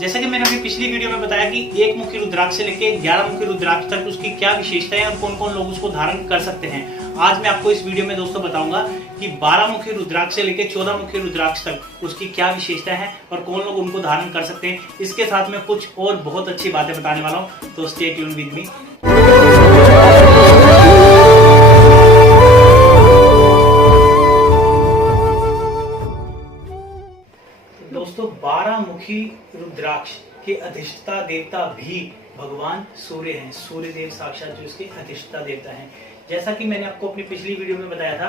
जैसा कि मैंने अपनी पिछली वीडियो में बताया कि एक मुखी रुद्राक्ष से लेकर 11 मुखी रुद्राक्ष तक उसकी क्या विशेषता है और कौन कौन लोग उसको धारण कर सकते हैं। आज मैं आपको इस वीडियो में दोस्तों बताऊंगा कि 12 मुखी रुद्राक्ष से लेकर 14 मुखी रुद्राक्ष तक उसकी क्या विशेषता है और कौन लोग उनको धारण कर सकते हैं। इसके साथ में कुछ और बहुत अच्छी बातें बताने वाला हूँ, तो स्टे ट्यून विद मी। दोस्तों 12 मुखी रुद्राक्ष के अधिष्ठता देवता भी भगवान सूर्य हैं। सूर्य देव साक्षात जो इसके अधिष्ठता देवता हैं। जैसा कि मैंने आपको अपनी पिछली वीडियो में बताया था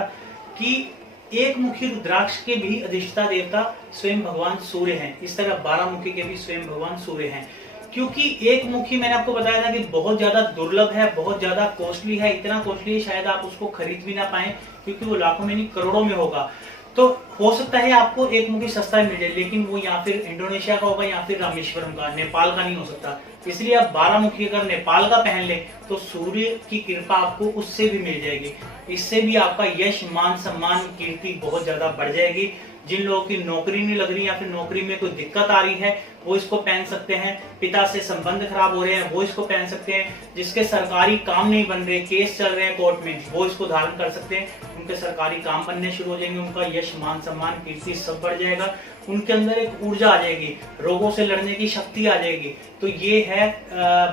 कि एक मुखी रुद्राक्ष के भी अधिष्ठता देवता स्वयं भगवान सूर्य हैं। इस तरह 12 मुखी के भी स्वयं भगवान सूर्य हैं। क्योंकि एक मुखी मैंने आपको बताया था कि बहुत ज्यादा दुर्लभ है, बहुत ज्यादा कॉस्टली है। इतना कॉस्टली है शायद आप उसको खरीद भी ना पाए, क्योंकि वो लाखों में नहीं करोड़ों में होगा। तो हो सकता है आपको एक मुखी सस्ता मिल जाए, लेकिन वो या फिर इंडोनेशिया का होगा या फिर रामेश्वरम का, नेपाल का नहीं हो सकता। इसलिए आप 12 मुखी अगर नेपाल का पहन ले तो सूर्य की कृपा आपको उससे भी मिल जाएगी। इससे भी आपका यश, मान, सम्मान, कीर्ति बहुत ज्यादा बढ़ जाएगी। जिन लोगों की नौकरी नहीं लग रही या फिर नौकरी में कोई दिक्कत आ रही है वो इसको पहन सकते हैं। पिता से संबंध खराब हो रहे हैं वो इसको पहन सकते हैं। जिसके सरकारी काम नहीं बन रहे, केस चल रहे हैं कोर्ट में, वो इसको धारण कर सकते हैं। उनके सरकारी काम बनने शुरू हो जाएंगे, उनका यश, मान, सम्मान, कीर्ति सब बढ़ जाएगा। उनके अंदर एक ऊर्जा आ जाएगी, रोगों से लड़ने की शक्ति आ जाएगी। तो ये है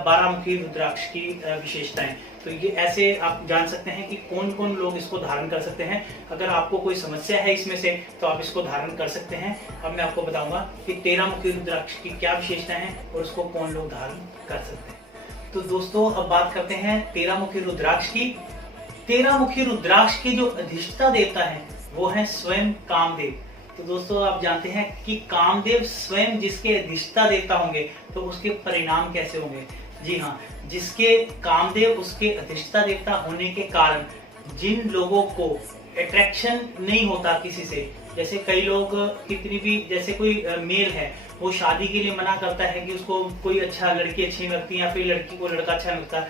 12 मुखी रुद्राक्ष की विशेषताएं। तो ये ऐसे आप जान सकते हैं कि कौन कौन लोग इसको धारण कर सकते हैं। अगर आपको कोई समस्या है इसमें से तो आप इसको धारण कर सकते हैं। अब मैं आपको बताऊंगा कि 13 मुखी रुद्राक्ष की क्या विशेषताएं हैं और उसको कौन लोग धारण कर सकते हैं। तो दोस्तों अब बात करते हैं 13 मुखी रुद्राक्ष की। 13 मुखी रुद्राक्ष के जो अधिष्ठता देवता है वो है स्वयं कामदेव। तो दोस्तों आप जानते हैं कि कामदेव स्वयं जिसके अधिष्ठता देवता होंगे तो उसके परिणाम कैसे होंगे। जी हाँ, जिसके कामदेव उसके अधिष्ठता देवता होने के कारण जिन लोगों को अट्रैक्शन नहीं होता किसी से, जैसे कई लोग कितनी भी, जैसे कोई मेल है वो शादी के लिए मना करता है कि उसको कोई अच्छा लड़की अच्छी नहीं लगती या फिर लड़की को लड़का अच्छा नहीं लगता,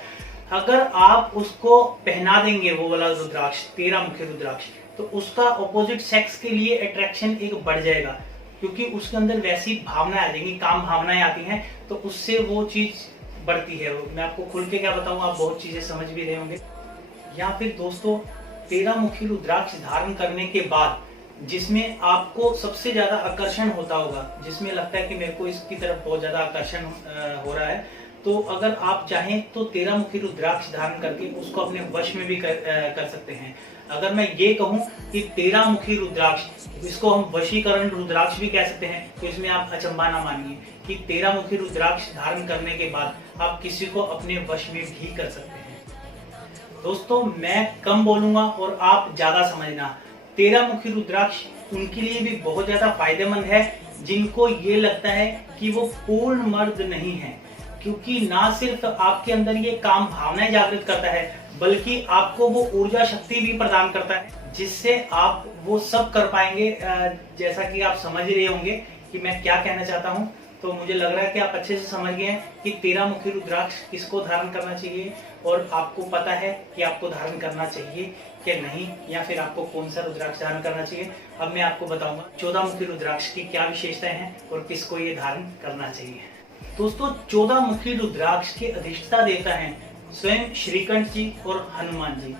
अगर आप उसको पहना देंगे वो वाला रुद्राक्ष, 13 मुखी रुद्राक्ष, तो उसका ऑपोजिट सेक्स के लिए अट्रैक्शन एक बढ़ जाएगा। क्योंकि उसके अंदर वैसी भावनाएं आ जाएंगी, काम भावनाएं आती हैं, तो उससे वो चीज बढ़ती है। मैं आपको खुल के क्या बताऊं, आप बहुत चीजें समझ भी रहे होंगे। या फिर दोस्तों 13 मुखी रुद्राक्ष धारण करने के बाद जिसमें आपको सबसे ज्यादा आकर्षण होता होगा, जिसमें लगता है कि मेरे को इसकी तरफ बहुत ज्यादा आकर्षण हो रहा है, तो अगर आप चाहें तो 13 मुखी रुद्राक्ष धारण करके उसको अपने वश में भी कर सकते हैं। अगर मैं ये कहूं कि 13 मुखी रुद्राक्ष, इसको हम वशीकरण रुद्राक्ष भी कह सकते हैं, तो इसमें आप अचंबा ना मानिए कि 13 मुखी रुद्राक्ष धारण करने के बाद आप किसी को अपने वश में भी कर सकते हैं। दोस्तों मैं कम बोलूंगा और आप ज्यादा समझना। 13 मुखी रुद्राक्ष उनके लिए भी बहुत ज्यादा फायदेमंद है जिनको ये लगता है कि वो पूर्ण मर्द नहीं है। क्योंकि ना सिर्फ आपके अंदर ये काम भावनाएं जागृत करता है, बल्कि आपको वो ऊर्जा शक्ति भी प्रदान करता है, जिससे आप वो सब कर पाएंगे। जैसा कि आप समझ रहे होंगे कि मैं क्या कहना चाहता हूँ, तो मुझे लग रहा है कि आप अच्छे से समझ गए हैं कि 13 मुखी रुद्राक्ष किसको धारण करना चाहिए और आपको पता है कि आपको धारण करना चाहिए कि नहीं, या फिर आपको कौन सा रुद्राक्ष धारण करना चाहिए। अब मैं आपको बताऊंगा 14 मुखी रुद्राक्ष की क्या विशेषताएं हैं और किसको ये धारण करना चाहिए। दोस्तों 14 मुखी रुद्राक्ष के अधिष्ठता देवता हैं स्वयं श्रीकंठ जी और हनुमान जी।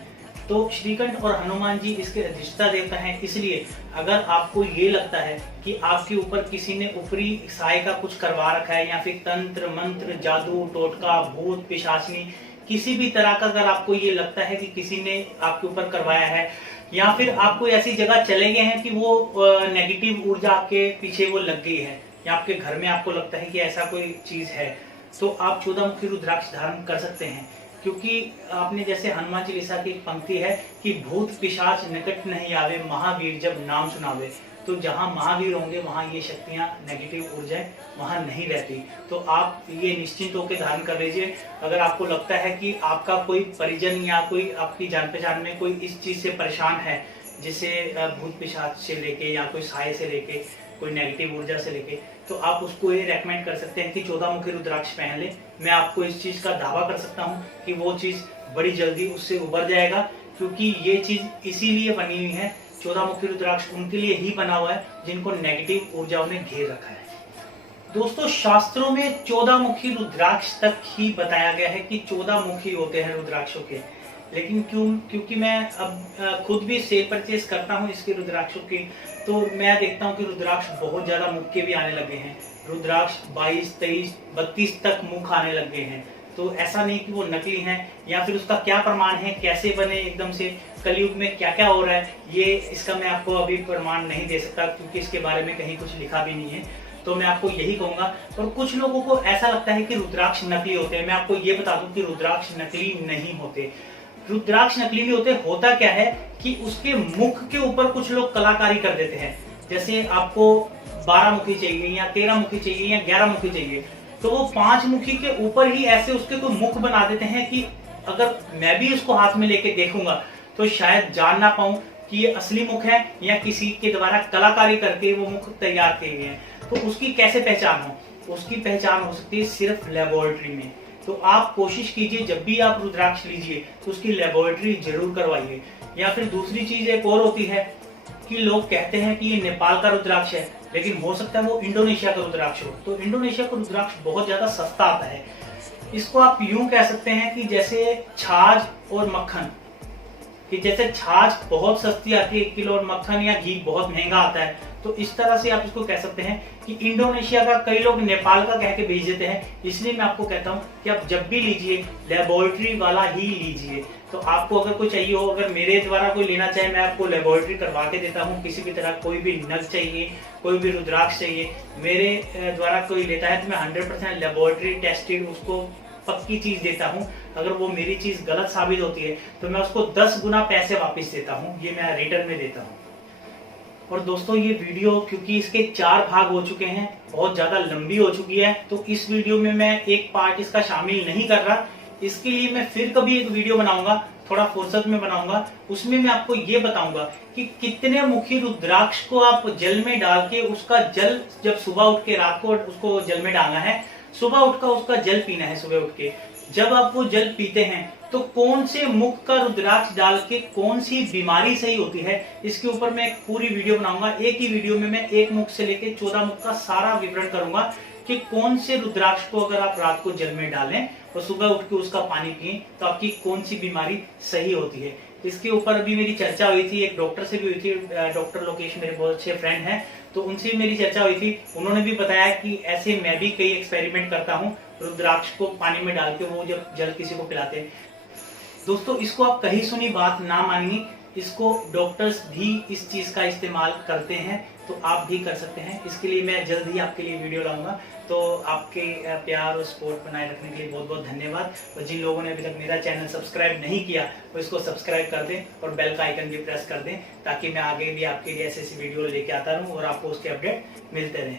तो श्रीकंठ और हनुमान जी इसके अधिष्ठता देवता हैं। इसलिए अगर आपको ये लगता है कि आपके ऊपर किसी ने ऊपरी साय का कुछ करवा रखा है, या फिर तंत्र मंत्र, जादू, टोटका, भूत, पिशाचनी, किसी भी तरह का अगर आपको ये लगता है कि किसी ने आपके ऊपर करवाया है, या फिर आप कोई ऐसी जगह चले गए हैं कि वो नेगेटिव ऊर्जा आपके पीछे वो लग गई है, या आपके घर में आपको लगता है कि ऐसा कोई चीज है, तो आप 14 मुखी रुद्राक्ष धारण कर सकते हैं। क्योंकि आपने जैसे हनुमान चालीसा की एक पंक्ति है कि भूत पिशाच निकट नहीं आवे, महावीर जब नाम सुनावे। तो जहां महावीर होंगे वहां ये शक्तियां, नेगेटिव ऊर्जाएं वहां नहीं रहती। तो आप ये निश्चिंत होकर धारण कर लीजिए। अगर आपको लगता है कि आपका कोई परिजन या कोई आपकी जान पहचान में कोई इस चीज से परेशान है, जिसे भूत पिशाच से लेके या कोई साय से लेके, कोई नेगेटिव ऊर्जा से लेके, तो आप उसको ये रेकमेंड कर सकते हैं कि 14 मुखी रुद्राक्ष पहन ले। मैं आपको इस चीज का दावा कर सकता हूँ कि वो चीज बड़ी जल्दी उससे उबर जाएगा, क्योंकि ये चीज इसीलिए बनी हुई है। 14 मुखी रुद्राक्ष उनके लिए ही बना हुआ है जिनको नेगेटिव ऊर्जाओं ने घेर रखा है। दोस्तों शास्त्रों में 14 मुखी रुद्राक्ष तक ही बताया गया है कि 14 मुखी होते हैं रुद्राक्षों के। लेकिन क्योंकि मैं अब खुद भी सेल परचेज करता हूँ इसके रुद्राक्षों की, तो मैं देखता हूँ कि रुद्राक्ष बहुत ज्यादा मुख के भी आने लगे हैं। रुद्राक्ष 22, 23, 32 तक मुख आने लग गए हैं। तो ऐसा नहीं कि वो नकली हैं, या फिर उसका क्या प्रमाण है, कैसे बने एकदम से, कलयुग में क्या क्या हो रहा है, ये इसका मैं आपको अभी प्रमाण नहीं दे सकता, क्योंकि इसके बारे में कहीं कुछ लिखा भी नहीं है। तो मैं आपको यही कहूंगा। और कुछ लोगों को ऐसा लगता है कि रुद्राक्ष नकली होते हैं। मैं आपको ये बता दूं कि रुद्राक्ष नकली नहीं होते। रुद्राक्ष नकली नहीं होते। होता क्या है कि उसके मुख के ऊपर कुछ लोग कलाकारी कर देते हैं। जैसे आपको 12 मुखी चाहिए या 13 मुखी चाहिए या 11 मुखी चाहिए, तो वो 5 मुखी के ऊपर ही ऐसे उसके कोई मुख बना देते हैं कि अगर मैं भी उसको हाथ में लेके देखूंगा तो शायद जान ना पाऊं कि ये असली मुख है या किसी के द्वारा कलाकारी करके वो मुख तैयार किए गए हैं। तो उसकी कैसे पहचान हो? उसकी पहचान हो सकती है सिर्फ लेबोरेटरी में। तो आप कोशिश कीजिए जब भी आप रुद्राक्ष लीजिए तो उसकी लेबोरेटरी जरूर करवाइए। या फिर दूसरी चीज एक और होती है कि लोग कहते हैं कि ये नेपाल का रुद्राक्ष है, लेकिन हो सकता है वो इंडोनेशिया का रुद्राक्ष हो। तो इंडोनेशिया का रुद्राक्ष बहुत ज्यादा सस्ता आता है। इसको आप यूं कह सकते हैं कि जैसे छाछ और मक्खन, कि जैसे छाछ बहुत सस्ती आती है 1 किलो, और मक्खन या घी बहुत महंगा आता है। तो इस तरह से आप इसको कह सकते हैं कि इंडोनेशिया का कई लोग नेपाल का कह के भेज देते हैं। इसलिए मैं आपको कहता हूं कि आप जब भी लीजिए लेबोरेटरी वाला ही लीजिए। तो आपको अगर कोई चाहिए हो, अगर मेरे द्वारा कोई लेना चाहे, मैं आपको लेबोरेटरी करवा के देता हूँ। किसी भी तरह कोई भी नग चाहिए, कोई भी रुद्राक्ष चाहिए, मेरे द्वारा कोई लेता है तो मैं 100% लेबोरेटरी टेस्टेड उसको पक्की चीज देता हूं। अगर वो मेरी चीज गलत साबित होती है तो मैं उसको 10 गुना पैसे वापस देता हूं। ये मैं रिटर्न में देता हूं। और दोस्तों ये वीडियो क्योंकि इसके 4 भाग हो चुके हैं, बहुत ज्यादा लंबी हो चुकी है, तो इस वीडियो में मैं एक पार्ट इसका शामिल नहीं कर रहा। इसके लिए मैं फिर कभी एक वीडियो बनाऊंगा, थोड़ा फुर्सत में बनाऊंगा। उसमें मैं आपको ये बताऊंगा कि कितने मुखी रुद्राक्ष को आप जल में डाल के, उसका जल जब सुबह उठ के, रात को उसको जल में डालना है, सुबह उठकर उसका जल पीना है। सुबह उठ के जब आप वो जल पीते हैं तो कौन से मुख का रुद्राक्ष डाल के कौन सी बीमारी सही होती है, इसके ऊपर मैं एक पूरी वीडियो बनाऊंगा। एक ही वीडियो में मैं एक मुख से लेके 14 मुख का सारा विवरण करूंगा कि कौन से रुद्राक्ष को अगर आप रात को जल में डालें और सुबह उठ के उसका पानी पिए तो आपकी कौन सी बीमारी सही होती है। इसके ऊपर अभी मेरी चर्चा हुई थी, एक डॉक्टर से भी हुई थी। डॉक्टर लोकेश मेरे बहुत अच्छे फ्रेंड हैं, तो उनसे मेरी चर्चा हुई थी। उन्होंने भी बताया कि ऐसे मैं भी कई एक्सपेरिमेंट करता हूँ रुद्राक्ष को पानी में डाल के, वो जब जल किसी को पिलाते हैं। दोस्तों इसको आप कहीं सुनी बात ना मानिए, इसको डॉक्टर्स भी इस चीज का इस्तेमाल करते हैं, तो आप भी कर सकते हैं। इसके लिए मैं जल्द ही आपके लिए वीडियो लाऊंगा। तो आपके प्यार और सपोर्ट बनाए रखने के लिए बहुत बहुत धन्यवाद। और जिन लोगों ने अभी तक मेरा चैनल सब्सक्राइब नहीं किया वो इसको सब्सक्राइब कर दें और बेल का आइकन भी प्रेस कर दें, ताकि मैं आगे भी आपके लिए ऐसी वीडियो लेके आता रहूं और आपको उसके अपडेट मिलते रहें।